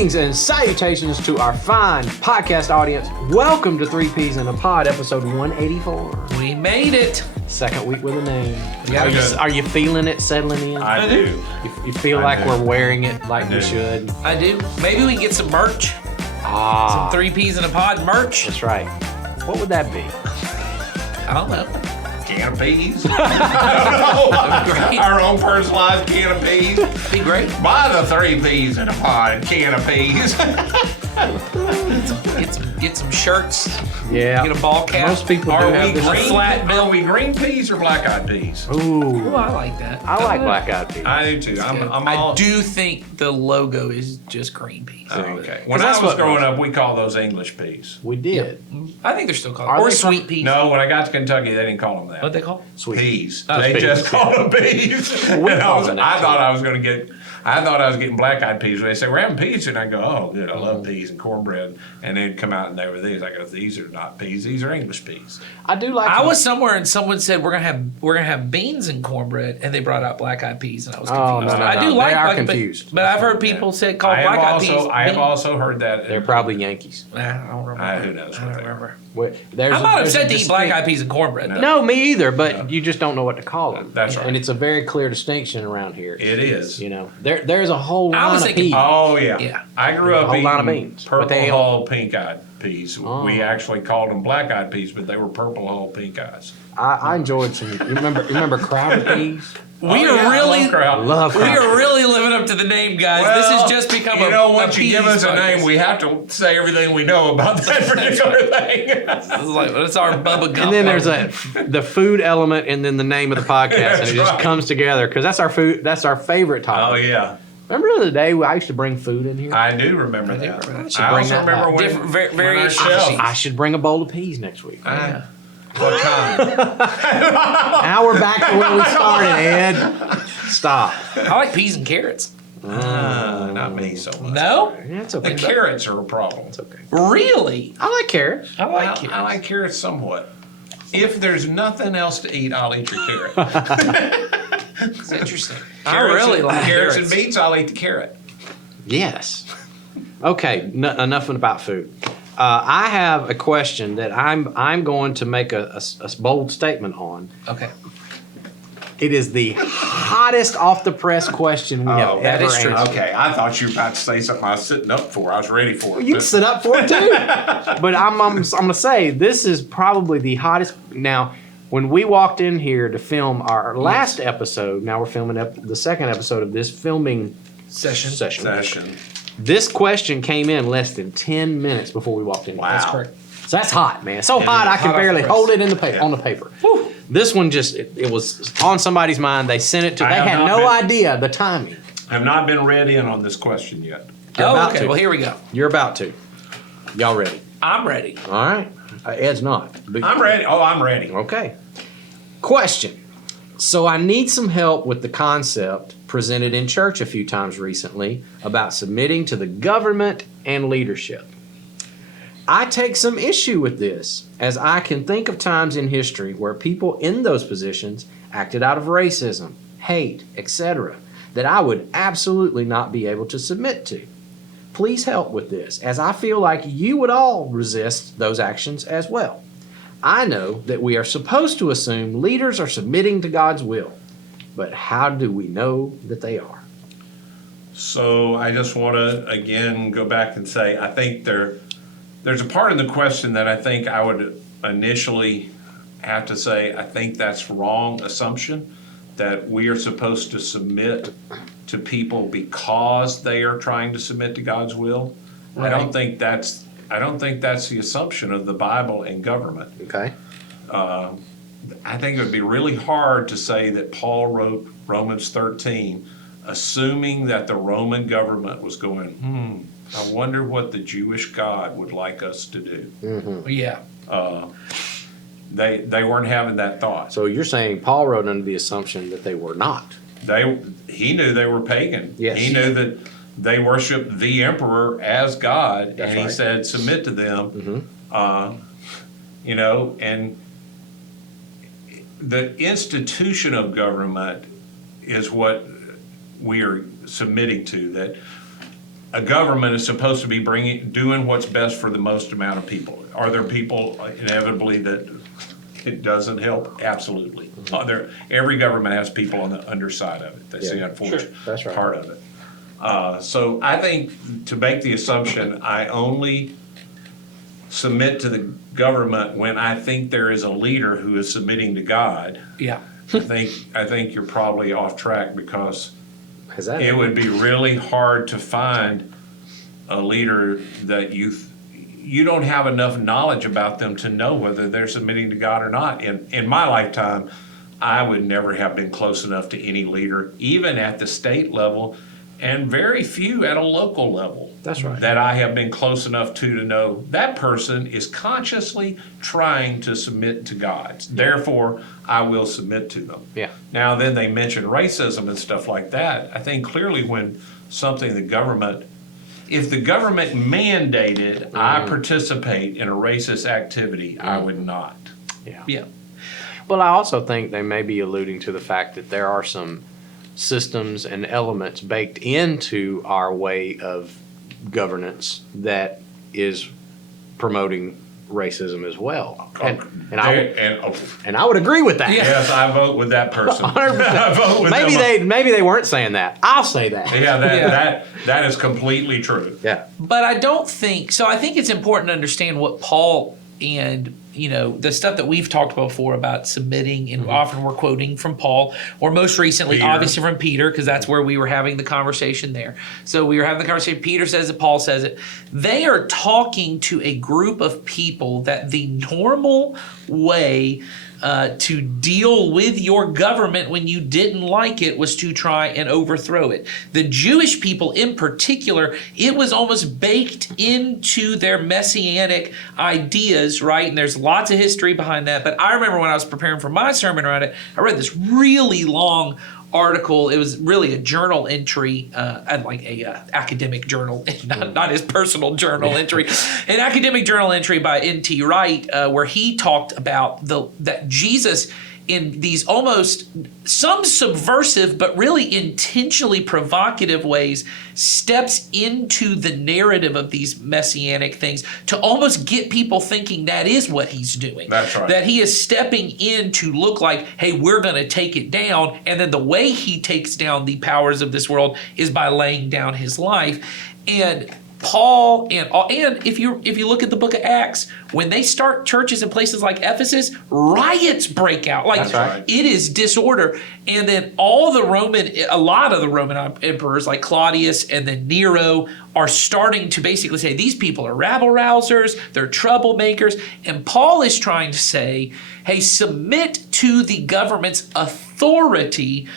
Greetings and salutations to our fine podcast audience. Welcome to Three Peas in a Pod, episode 184. We made it. Second week with a name. Yeah, Are you feeling it settling in? I do. You feel like we're wearing it like we do. should? I do. Maybe we can get some merch. Some 3 Peas in a Pod merch. That's right. What would that be? I don't know. Can of peas. I don't know. Great. Our own personalized can of peas. Be great. Buy the 3 Peas in a Pod can of peas. Get some shirts. Yeah. Get a ball cap. Most people Are do have we this. green? flat bill. Are we green peas or black-eyed peas? Ooh. Oh, I like that. I like black-eyed peas. I do too. I'm I all. do think the logo is just green peas. Oh, okay. When that's I was what growing most- up, we called those English peas. We did. I think they're still called. Are Or they sweet peas. No, when I got to Kentucky, they didn't call them that. What they call? Sweet. Peas. Oh, They peas. just called them peas. And call them that, I thought too. I was going to get. I thought I was getting black-eyed peas. They say we're having peas, and I go, "Oh, good! I love peas and cornbread." And they'd come out and they were these. I go, "These are not peas. These are English peas." I do like. I was somewhere and someone said we're gonna have beans and cornbread, and they brought out black-eyed peas, and I was Oh, confused. no, I do they like are black- confused. But I've heard people say call I have black-eyed peas. also. I have bean. also heard that. They're probably Yankees. I don't remember. Who knows I what don't they are. remember. There's I'm not there's upset to eat distinct- black-eyed peas and cornbread. No. No, me either. But you just don't know what to call them. That's right. And it's a very clear distinction around here. It is. You know, there's a whole I line was of thinking- peas. Oh yeah. Yeah. I grew A up whole eating lot of beans, but purple they- hull pink-eyed peas. Oh. We actually called them black-eyed peas, but they were purple hull pink eyes. I enjoyed some. You remember Crowder peas? We Oh, yeah, are really, I love Kraut. Love we Crowder. are really living up to the name, guys. This Well, has just become you a know, once a you give us peas a name, focus. we have to say everything we know about that particular thing. It's like it's our Bubba Gump. And then there's the food element, and then the name of the podcast, and That's it just right. comes together because that's our food. That's our favorite Oh topic. yeah, Remember the other day I used to bring food in here? I do remember that. remember that. Should I bring also that remember back. when Different when various our chef- species. I should bring a bowl of peas next week. Yeah. What kind? Now we're back to where we started, Ed. Stop. I like peas and carrots. Not me so much. No, Yeah, it's The okay. carrots are a problem. It's okay. really, I like carrots. I like Well, carrots. I like carrots somewhat. If there's nothing else to eat, I'll eat your carrot. It's interesting. I Carrots really and, like carrots carrots. and beets. I'll eat the carrot. Yes. Okay. Enough about food. I have a question that I'm going to make a bold statement on. Okay. It is the hottest off the press question we have that ever is true. answered. Okay, I thought you were about to say something I was sitting up for. I was ready for it. You can sit up for it too. But I'm going to say this is probably the hottest. Now, when we walked in here to film our last episode, now we're filming the second episode of this filming Session. Session. This question came in less than 10 minutes before we walked in. Wow. That's correct. So that's hot, man. So hot I can Hot off barely the press. hold it in the paper on the paper. This one just it was on somebody's mind. They sent it to. I They have had not no been- idea the timing. I've not been read in on this question yet. You're Oh, about okay. to. Well, here we go. You're about to. Y'all ready? I'm ready. All right. Ed's not. But- I'm ready. Oh, I'm ready. Okay. Question. So I need some help with the concept presented in church a few times recently about submitting to the government and leadership. I take some issue with this, as I can think of times in history where people in those positions acted out of racism, hate, etc., that I would absolutely not be able to submit to. Please help with this, as I feel like you would all resist those actions as well. I know that we are supposed to assume leaders are submitting to God's will, but how do we know that they are? So I just want to again go back and say I think there's a part in the question that I think I would initially have to say I think that's wrong assumption that we are supposed to submit to people because they are trying to submit to God's will. I don't think that's the assumption of the Bible and government. Okay. I think it would be really hard to say that Paul wrote Romans 13 assuming that the Roman government was going, I wonder what the Jewish God would like us to do. Yeah. They weren't having that thought. So you're saying Paul wrote under the assumption that they were not. He knew they were pagan. Yes. He knew that they worshiped the emperor as God, That's and he right. said, submit to them. And the institution of government is what we are submitting to. That a government is supposed to be doing what's best for the most amount of people. Are there people inevitably that it doesn't help? Absolutely. Every government has people on the underside of it. That's the unfortunate That's right. part of it. So I think to make the assumption, I only submit to the government when I think there is a leader who is submitting to God. Yeah. I think you're probably off track, because Has that it would be really hard to find a leader that you don't have enough knowledge about them to know whether they're submitting to God or not. In my lifetime, I would never have been close enough to any leader, even at the state level, and very few at a local level. That's right. That I have been close enough to know that person is consciously trying to submit to God. Therefore, I will submit to them. Yeah. Now, then they mention racism and stuff like that. I think clearly when something if the government mandated I participate in a racist activity, I would not. Yeah. Yeah. Well, I also think they may be alluding to the fact that there are some systems and elements baked into our way of governance that is promoting racism as well. And I would agree with that. Yeah. Yes, I vote with that person. 100%. I vote with them. Maybe they weren't saying that. I'll say that. Yeah, that is completely true. Yeah. But I don't think so. I think it's important to understand what Paul and the stuff that we've talked about before about submitting, and often we're quoting from Paul, or most recently, Peter. obviously from Peter, because that's where we were having the conversation there. So we were having the conversation. Peter says it, Paul says it. They are talking to a group of people that the normal way to deal with your government when you didn't like it was to try and overthrow it. The Jewish people in particular, it was almost baked into their messianic ideas, right? And there's lots of history behind that. But I remember when I was preparing for my sermon around it, I read this really long article. It was really a journal entry, like a academic journal, not his personal journal entry, an academic journal entry by N.T. Wright, where he talked about that Jesus, in these almost some subversive but really intentionally provocative ways, steps into the narrative of these messianic things to almost get people thinking that is what he's doing. That's right. That he is stepping in to look like, hey, we're going to take it down. And then the way he takes down the powers of this world is by laying down his life. And Paul and if you look at the book of Acts, when they start churches in places like Ephesus, riots break out. Like, That's right. It is disorder. And then a lot of the Roman emperors like Claudius and then Nero are starting to basically say these people are rabble rousers, they're troublemakers. And Paul is trying to say, hey, submit to the government's authority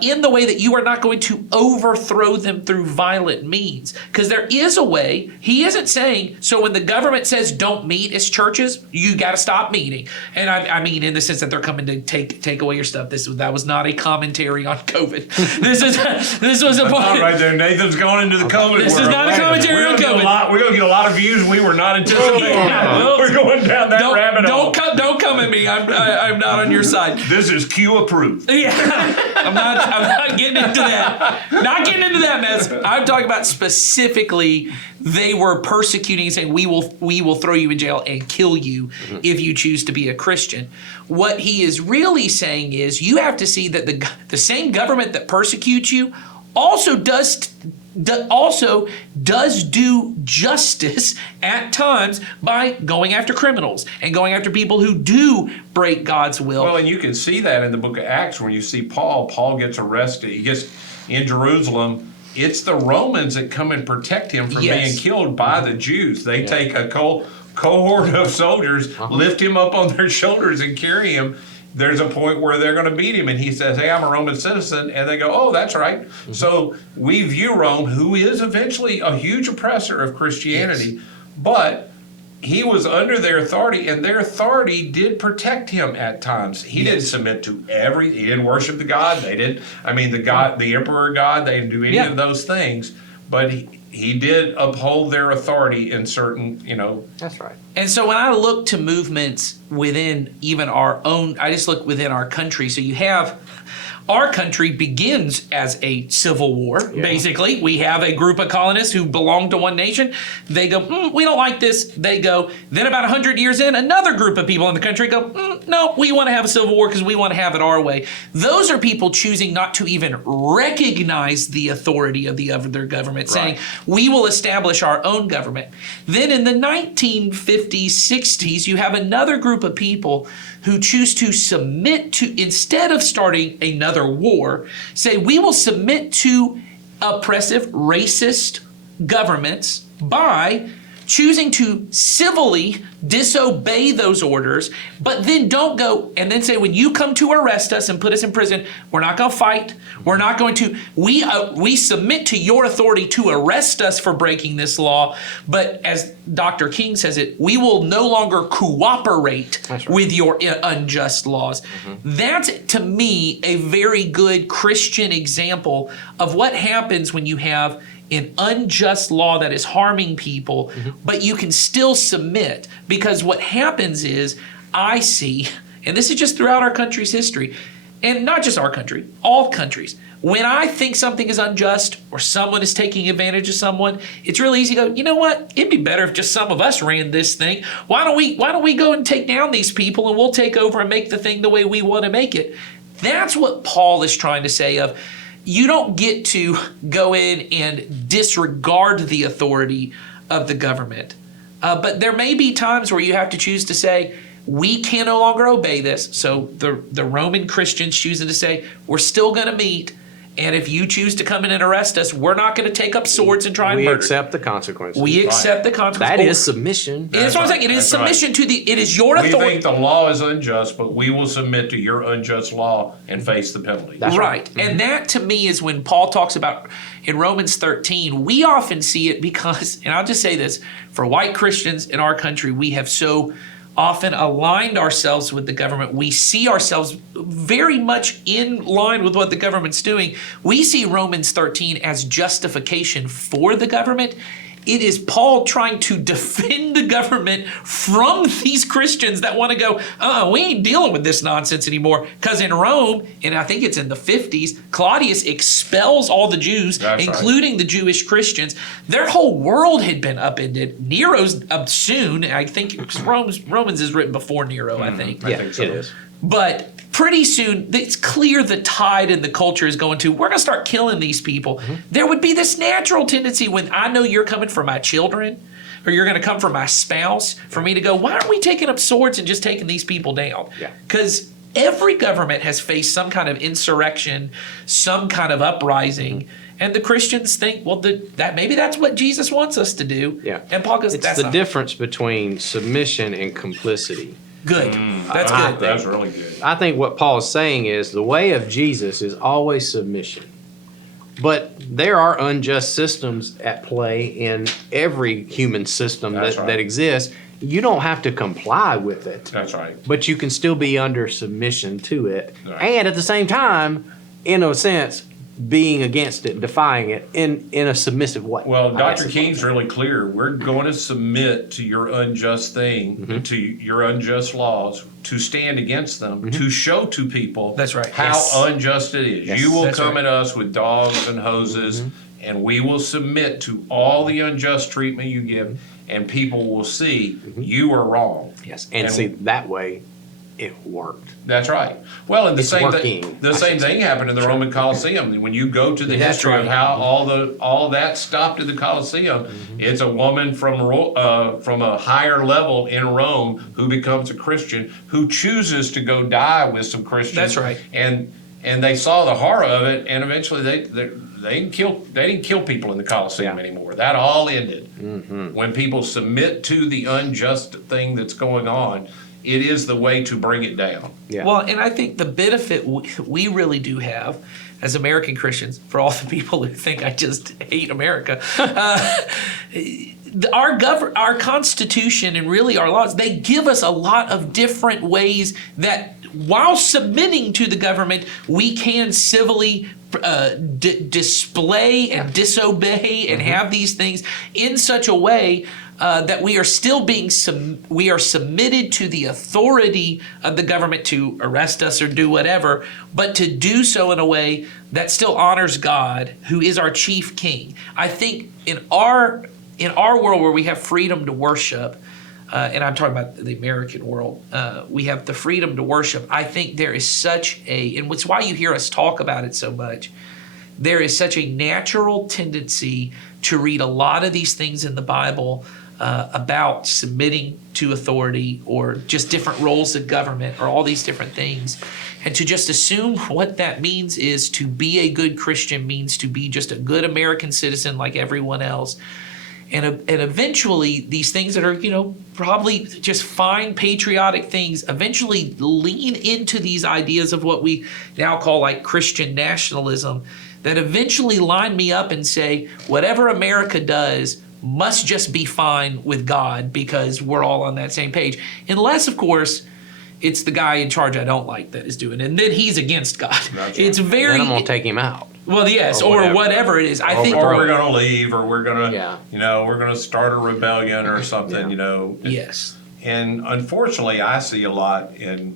in the way that you are not going to overthrow them through violent means. Because there is a way. He isn't saying, so when the government says don't meet as churches, you got to stop meeting. And I mean in the sense that they're coming to take away your stuff. That was not a commentary on COVID. This was a point. All right there, Nathan's gone into the COVID This world. is not a commentary on COVID. We're going to get a lot of views we were not anticipating. We're going down that rabbit hole. Don't come at me. I'm not on your side. This is Q approved. Yeah, I'm not getting into that. Not getting into that mess. I'm talking about specifically they were persecuting and saying we will throw you in jail and kill you if you choose to be a Christian. What he is really saying is you have to see that the same government that persecutes you also does do justice at times by going after criminals and going after people who do break God's will. Well, and you can see that in the book of Acts when you see Paul. Paul gets arrested. He gets in Jerusalem. It's the Romans that come and protect him from being killed by the Jews. They take a cohort of soldiers, lift him up on their shoulders and carry him. There's a point where they're going to beat him, and he says, hey, I'm a Roman citizen. And they go, oh, that's right. Mm-hmm. So we view Rome, who is eventually a huge oppressor of Christianity, but he was under their authority, and their authority did protect him at times. He didn't submit to he didn't worship the God. They didn't, the emperor God, they didn't do any of those things, but he did uphold their authority in certain, That's right. And so when I look to movements within even our own, I just look within our country. So you have, our country begins as a civil war, basically. We have a group of colonists who belong to one nation. They go, we don't like this. They go. Then about 100 years in, another group of people in the country go, no, we want to have a civil war because we want to have it our way. Those are people choosing not to even recognize the authority of the other government, saying, we will establish our own government. Then in the 1950s, 60s, you have another group of people who choose to submit to, instead of starting another war, say we will submit to oppressive, racist governments by choosing to civilly disobey those orders, but then don't go and then say, when you come to arrest us and put us in prison, we're not going to fight. We're not going to, we submit to your authority to arrest us for breaking this law. But as Dr. King says it, we will no longer cooperate with your unjust laws. That's, to me, a very good Christian example of what happens when you have an unjust law that is harming people, but you can still submit, because what happens is, I see, and this is just throughout our country's history, and not just our country, all countries, when I think something is unjust or someone is taking advantage of someone, it's really easy to go, you know what, it'd be better if just some of us ran this thing. Why don't we go and take down these people and we'll take over and make the thing the way we want to make it. That's what Paul is trying to say of, you don't get to go in and disregard the authority of the government. But there may be times where you have to choose to say, we can no longer obey this. So the Roman Christians choosing to say, we're still going to meet. And if you choose to come in and arrest us, we're not going to take up swords and try and murder. We accept the consequences. We accept the consequences. That is submission. That's what I'm saying. It is submission to the, it is your authority. We think the law is unjust, but we will submit to your unjust law and face the penalty. That's right. And that, to me, is when Paul talks about in Romans 13, we often see it because, and I'll just say this, for white Christians in our country, we have so often aligned ourselves with the government. We see ourselves very much in line with what the government's doing. We see Romans 13 as justification for the government. It is Paul trying to defend the government from these Christians that want to go, we ain't dealing with this nonsense anymore. Because in Rome, and I think it's in the 50s, Claudius expels all the Jews, including the Jewish Christians. Their whole world had been upended. Nero's up soon. I think Romans is written before Nero, I think. I think so. It is. But pretty soon, it's clear the tide in the culture is going to, we're going to start killing these people. There would be this natural tendency when I know you're coming for my children, or you're going to come for my spouse, for me to go, why aren't we taking up swords and just taking these people down? Because every government has faced some kind of insurrection, some kind of uprising, and the Christians think, well, that maybe that's what Jesus wants us to do. And Paul goes, it's the difference between submission and complicity. Good. That's good. That's really good. I think what Paul is saying is the way of Jesus is always submission. But there are unjust systems at play in every human system that exists. You don't have to comply with it. That's right. But you can still be under submission to it. And at the same time, in a sense, being against it, defying it in a submissive way. Well, Dr. King's really clear. We're going to submit to your unjust thing, to your unjust laws, to stand against them, to show to people how unjust it is. You will come at us with dogs and hoses, and we will submit to all the unjust treatment you give, and people will see you are wrong. And see, that way, it worked. That's right. Well, and the same thing happened in the Roman Colosseum. When you go to the history of how all of that stopped at the Colosseum, it's a woman from a higher level in Rome who becomes a Christian, who chooses to go die with some Christians. That's right. And they saw the horror of it, and eventually they didn't kill people in the Colosseum anymore. That all ended when people submit to the unjust thing that's going on. It is the way to bring it down. Well, and I think the benefit we really do have as American Christians, for all the people who think I just hate America, our Constitution and really our laws, they give us a lot of different ways that while submitting to the government, we can civilly display and disobey and have these things in such a way that we are still we are submitted to the authority of the government to arrest us or do whatever, but to do so in a way that still honors God, who is our chief king. I think in our world where we have freedom to worship, and I'm talking about the American world, we have the freedom to worship. I think there is such and it's why you hear us talk about it so much. There is such a natural tendency to read a lot of these things in the Bible about submitting to authority or just different roles of government or all these different things. And to just assume what that means is to be a good Christian means to be just a good American citizen like everyone else. And eventually these things that are, probably just fine patriotic things eventually lean into these ideas of what we now call like Christian nationalism that eventually line me up and say, whatever America does must just be fine with God because we're all on that same page. Unless, of course, it's the guy in charge I don't like that is doing it. And then he's against God. That's It's right. very... Then I'm going to take him out. Well, yes, or whatever it is. I think... Or we're going to leave, or we're going to, Yeah. we're going to start a rebellion or something, Yes. And unfortunately, I see a lot in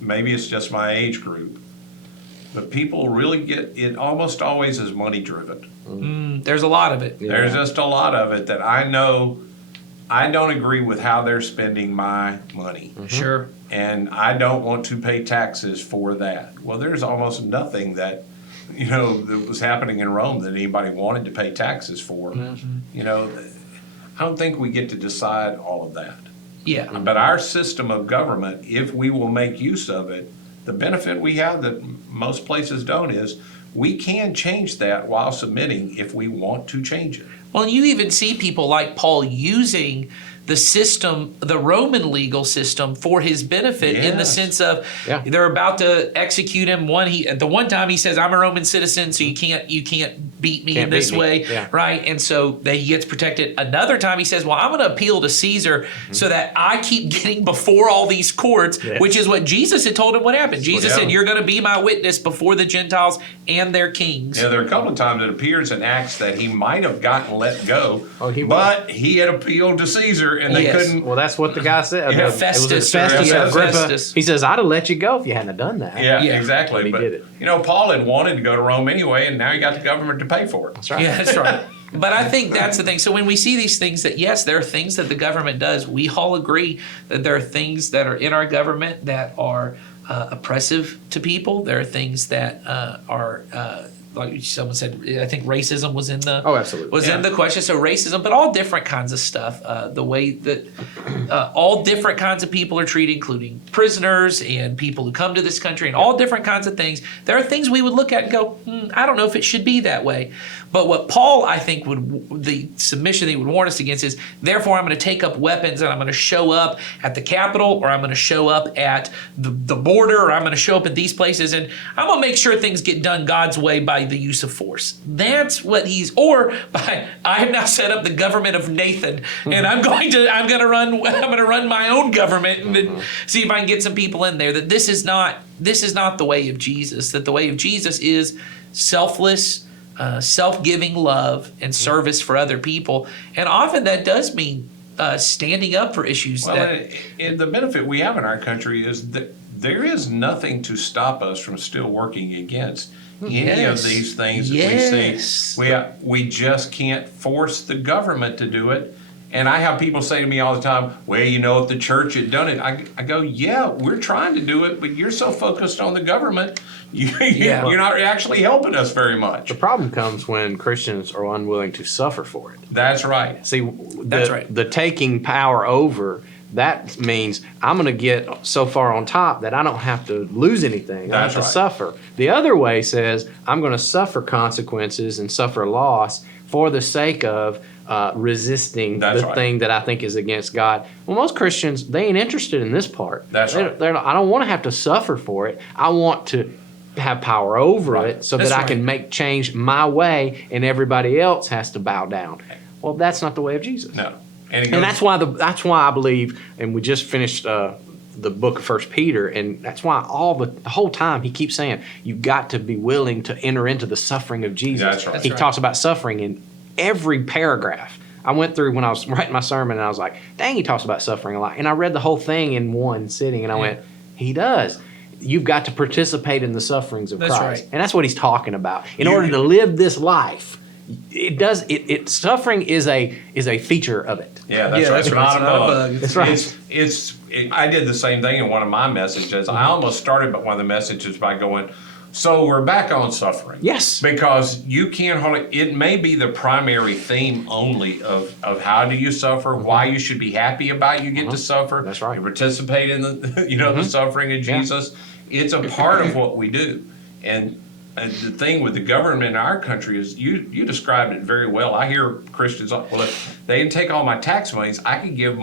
maybe it's just my age group, but people really it almost always is money driven. There's a lot of it. Yeah. There's just a lot of it that I know I don't agree with how they're spending my money. Sure. And I don't want to pay taxes for that. Well, there's almost nothing that that was happening in Rome that anybody wanted to pay taxes for. I don't think we get to decide all of that. Yeah. But our system of government, if we will make use of it, the benefit we have that most places don't is we can change that while submitting if we want to change it. Well, you even see people like Paul using the system, the Roman legal system, for his benefit in the Yes. sense of Yeah. they're about to execute him. The one time he says, "I'm a Roman citizen, so you can't beat me in Can't this beat me." way," Yeah. right? And so he gets protected. Another time he says, "Well, I'm going to appeal to Caesar so that I keep getting before all these courts," Yeah. which is what Jesus had told him would happen. Jesus said, "You're going to be my witness before the Gentiles and their kings." Yeah, there are a couple of times it appears in Acts that he might have gotten let go, but he had appealed to Caesar and they Yes. couldn't. Well, that's what the guy said. Yeah, Festus, Festus or or Agrippa. Festus. He says, I'd have let you go if you hadn't have done that. Yeah, Yeah. exactly. But he did it. Paul had wanted to go to Rome anyway, and now he got the government to pay for it. That's right. Yeah, that's right. But I think that's the thing. So when we see these things that, yes, there are things that the government does, we all agree that there are things that are in our government that are oppressive to people. There are things that are, like someone said, I think racism was in the absolutely. in the question. So racism, but all different kinds of stuff. The way that all different kinds of people are treated, including prisoners and people who come to this country, and all different kinds of things. There are things we would look at and go, I don't know if it should be that way. But what Paul, I think, the submission that he would warn us against is, therefore, I'm going to take up weapons and I'm going to show up at the Capitol, or I'm going to show up at the border, or I'm going to show up at these places, and I'm going to make sure things get done God's way by the use of force. That's what I have now set up the government of Nathan, and I'm going to run my own government and then see if I can get some people in there. That this is not the way of Jesus. That the way of Jesus is selfless, self-giving love and service for other people, and often that does mean standing up for issues. And the benefit we have in our country is that there is nothing to stop us from still working against any of these things that we see. We just can't force the government to do it. And I have people say to me all the time, well, if the church had done it. I go, yeah, we're trying to do it, but you're so focused on the government, you're not actually helping us very much. The problem comes when Christians are unwilling to suffer for it. That's right. See, That's right. The taking power over, that means I'm going to get so far on top that I don't have to lose anything. I don't have to suffer. The other way says I'm going to suffer consequences and suffer loss for the sake of resisting thing that I think is against God. Well, most Christians, they ain't interested in this part. That's right. I don't want to have to suffer for it. I want to have power over it so that I can make change my way and everybody else has to bow down. Well, that's not the way of Jesus. No. And that's why I believe, and we just finished the book of 1 Peter, and that's why the whole time he keeps saying you've got to be willing to enter into the suffering of Jesus. That's right. He talks about suffering in every paragraph I went through when I was writing my sermon, and I was like, dang, he talks about suffering a lot. And I read the whole thing in one sitting, and I went, he does. You've got to participate in the sufferings of That's Christ. right. And that's what he's talking about. In order to live this life, suffering is a feature of it. Yeah, that's Yeah, right. that's It's right. not It's a not a bug. bug. That's right. I did the same thing in one of my messages. I almost started one of the messages by going, so we're back on suffering. Yes. Because you can't hardly, it may be the primary theme only of how do you suffer, why you should be happy about you get to suffer. That's right. You participate in the, the suffering of Jesus. It's a part of what we do. And the thing with the government in our country is you described it very well. I hear Christians, well, if they didn't take all my tax monies, I could give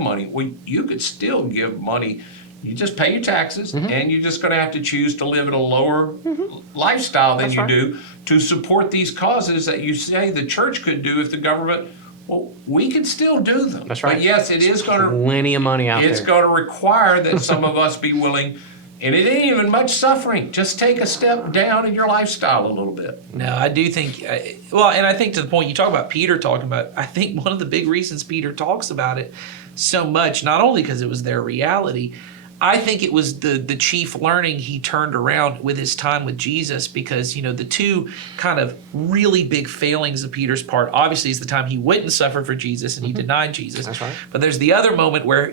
money. Well, you could still give money. You just pay your taxes, and you're just going to have to choose to live at a lower lifestyle than That's you do to support these causes that you say the church could do if the government. Well, we can still do them. That's right. But yes, it is going to. Plenty of money out It's there. going to require that some of us be willing. And it ain't even much suffering. Just take a step down in your lifestyle a little bit. No, I do think, and I think to the point you talk about Peter talking about, I think one of the big reasons Peter talks about it so much, not only because it was their reality, I think it was the chief learning he turned around with his time with Jesus, because, the two kind of really big failings of Peter's part, obviously, is the time he wouldn't suffer for Jesus and he denied Jesus. That's right. But there's the other moment where,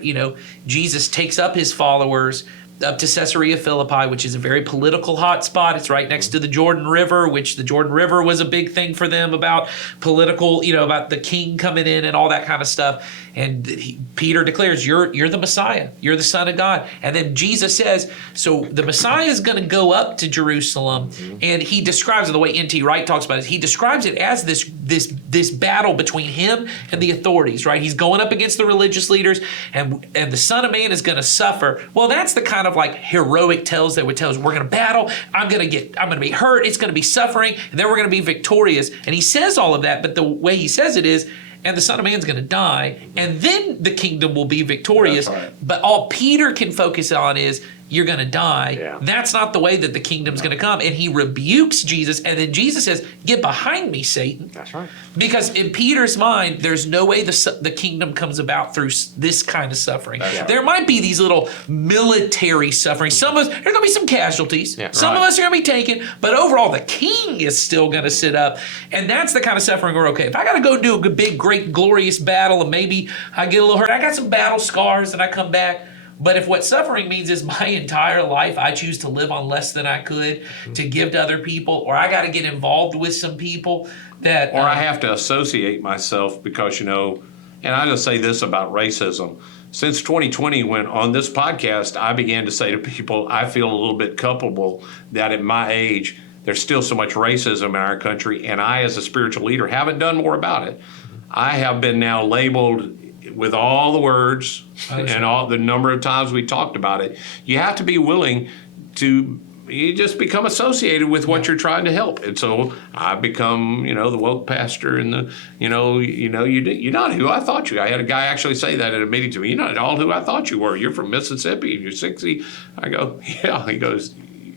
Jesus takes up his followers up to Caesarea Philippi, which is a very political hotspot. It's right next to the Jordan River, which the Jordan River was a big thing for them about political, about the king coming in and all that kind of stuff. And Peter declares, you're the Messiah. You're the Son of God. And then Jesus says, so the Messiah is going to go up to Jerusalem. And he describes it the way N.T. Wright talks about it. He describes it as this battle between him and the authorities, right? He's going up against the religious leaders, and the Son of Man is going to suffer. Well, that's the kind of like heroic tales that would tell us we're going to battle. I'm going to be hurt. It's going to be suffering. And then we're going to be victorious. And he says all of that, but the way he says it is, and the Son of Man's going to die, and then the kingdom will be victorious. That's right. But all Peter can focus on is, you're going to die. Yeah. That's not the way that the kingdom's going to come. And he rebukes Jesus, and then Jesus says, get behind me, Satan. That's right. Because in Peter's mind, there's no way the kingdom comes about through this kind of suffering. That's right. There might be these little military sufferings. Some of us, there's going to be some casualties. Yeah, some of right. us are going to be taken, but overall, the king is still going to sit up. And that's the kind of suffering where, okay, if I got to go do a big, great, glorious battle, and maybe I get a little hurt, I got some battle scars, and I come back. But if what suffering means is my entire life I choose to live on less than I could to give to other people, or I got to get involved with some people that... Or I have to associate myself because, and I just say this about racism. Since 2020, when on this podcast, I began to say to people, I feel a little bit culpable that at my age, there's still so much racism in our country, and I, as a spiritual leader, haven't done more about it. I have been now labeled with all the words and all the number of times we talked about it. You have to be willing to, you just become associated with what you're trying to help. And so I've become, the woke pastor and the, you're not who I thought you. I had a guy actually say that at a meeting to me. You're not all who I thought you were. You're from Mississippi and you're 60. I go, yeah. He goes,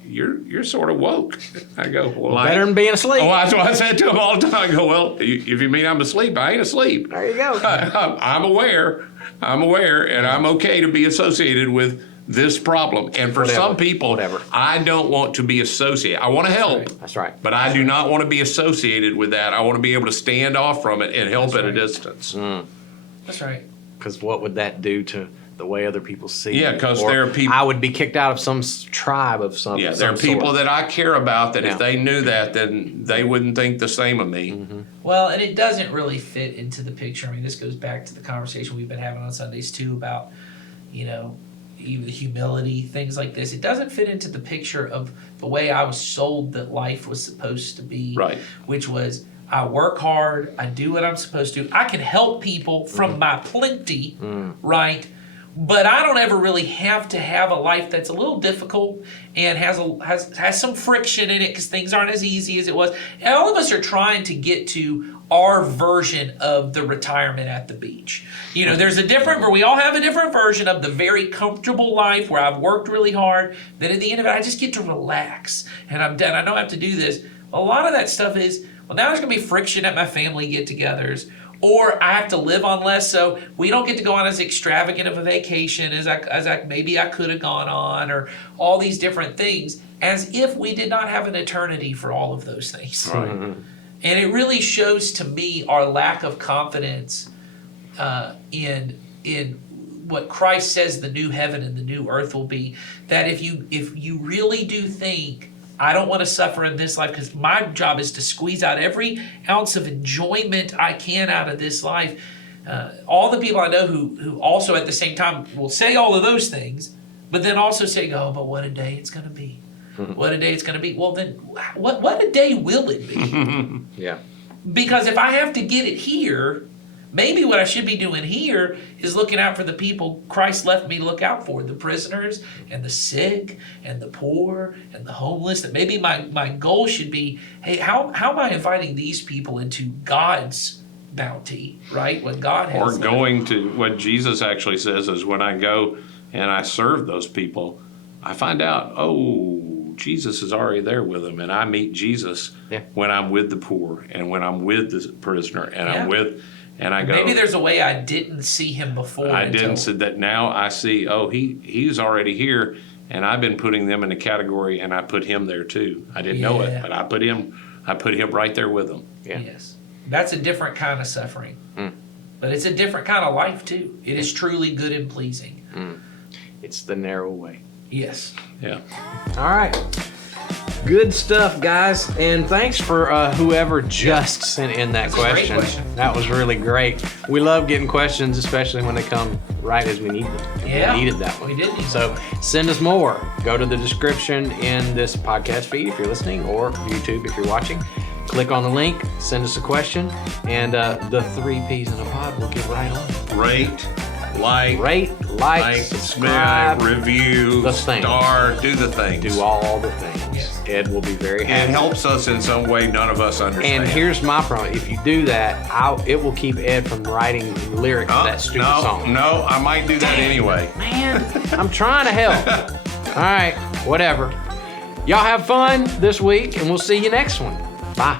you're sort of woke. I go, well, Better than being asleep. Oh, that's what I said to him all the time. I go, well, if you mean I'm asleep, I ain't asleep. There you go. I'm aware, and I'm okay to be associated with this problem. And for some people, I don't want to be associated. I want to help. That's right. But I do not want to be associated with that. I want to be able to stand off from it and help at a distance. That's right. Because what would that do to the way other people see Yeah, me? 'cause Or there are people- I would be kicked out of some tribe of some. Yeah, there some are people sort. that I care about that Yeah. if they knew that, then they wouldn't think the same of me. Well, and it doesn't really fit into the picture. I mean, this goes back to the conversation we've been having on Sundays too about, even humility, things like this. It doesn't fit into the picture of the way I was sold that life was supposed to be. Right. Which was, I work hard, I do what I'm supposed to. I can help people from my plenty, right? But I don't ever really have to have a life that's a little difficult and has some friction in it because things aren't as easy as it was. And all of us are trying to get to our version of the retirement at the beach. There's a different, where we all have a different version of the very comfortable life where I've worked really hard. Then at the end of it, I just get to relax and I'm done. I don't have to do this. A lot of that stuff is, well, now there's going to be friction at my family get-togethers. or I have to live on less, so we don't get to go on as extravagant of a vacation as I maybe I could have gone on, or all these different things, as if we did not have an eternity for all of those things. Right. And it really shows to me our lack of confidence in what Christ says the new heaven and the new earth will be. That if you really do think, I don't want to suffer in this life because my job is to squeeze out every ounce of enjoyment I can out of this life. All the people I know who also at the same time will say all of those things, but then also say, oh, but what a day it's going to be. What a day it's going to be. Well, then what a day will it be? Yeah. Because if I have to get it here, maybe what I should be doing here is looking out for the people Christ left me to look out for, the prisoners and the sick and the poor and the homeless. That maybe my goal should be, hey, how am I inviting these people into God's bounty, right? What God has. Or going to what Jesus actually says is when I go and I serve those people, I find out, oh, Jesus is already there with them, and I meet Jesus when I'm with the poor and when I'm with the prisoner and I'm with, and I go. Maybe there's a way I didn't see him before. I didn't see that. Now I see. Oh, he's already here, and I've been putting them in a category, and I put him there too. I didn't know it, but I put him right there with them. Yeah. Yes, that's a different kind of suffering, but it's a different kind of life too. It is truly good and pleasing. It's the narrow way. Yes. Yeah. All right. Good stuff, guys. And thanks for whoever just sent in that That's a great question. question. That was really great. We love getting questions, especially when they come right as we need them. Yeah. We needed that one. We did need So send us more. Go to the description in this podcast feed if you're listening, or YouTube if you're watching. Click on the link, send us a question, and the 3 P's in a pod will get right on it. Rate, like, Subscribe, review, the thing. star, do the things. do all the things. Yes. Ed will be very It happy. helps us in some way none of us understand. And here's my promise: if you do that, it will keep Ed from writing lyrics to that stupid song. No, I might do that anyway. Man, I'm trying to help. All right, whatever. Y'all have fun this week, and we'll see you next one. Bye.